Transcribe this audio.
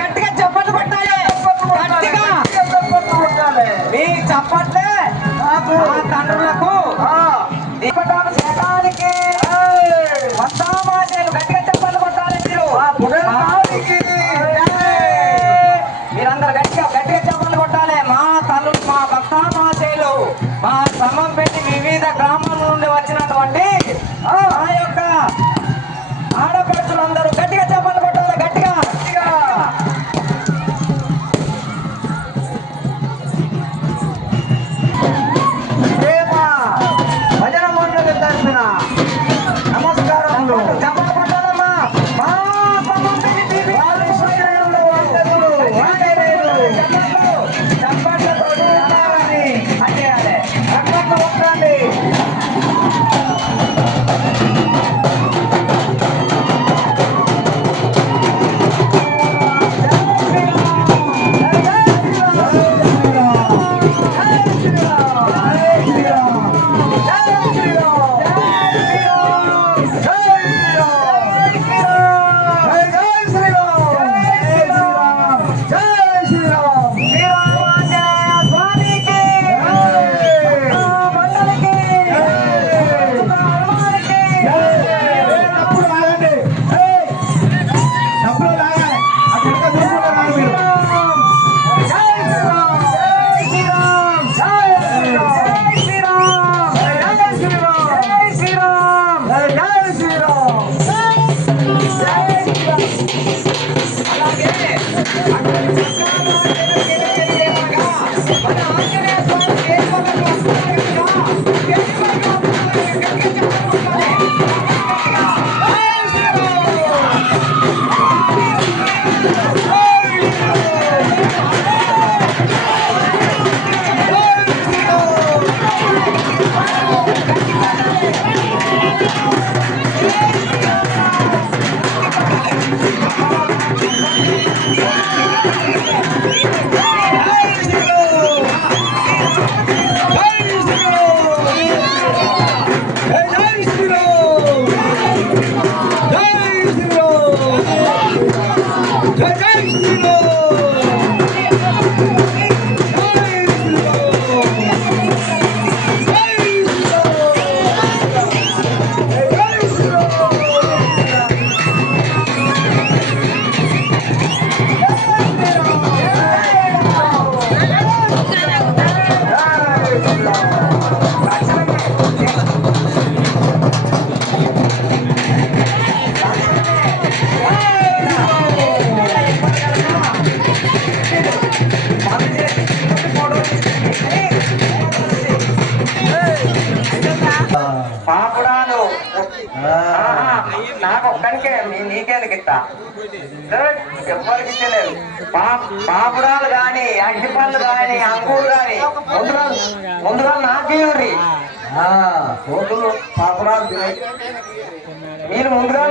గట్టిగా చప్పట్లు కొట్టాలి. గట్టిగా. మీ చప్పట్లే తండ్రులకు. చేయడానికి వస్తామాజీలు గట్టిగా చప్పట్లు కొట్టాలి మీరు. మీరందరూ గట్టిగా గట్టిగా చప్పట్లు కొట్టాలి. మా తల్లు మా భక్తామాజీలు మా సమం Stop. Thank you. పాపుడాలు. నాకు ఒక్కడికే మీ- నీకెందుకు ఇస్తా. ఏయ్, ఎవ్వరికి ఇచ్చలేదు పా పాపుడాలు గాని అగ్గిపళ్ళు గాని అంగూరు గాని ముందుగా ముందుగా నాకేయండి కోతులు పాపరాలు తినాయి. మీరు ముందుగా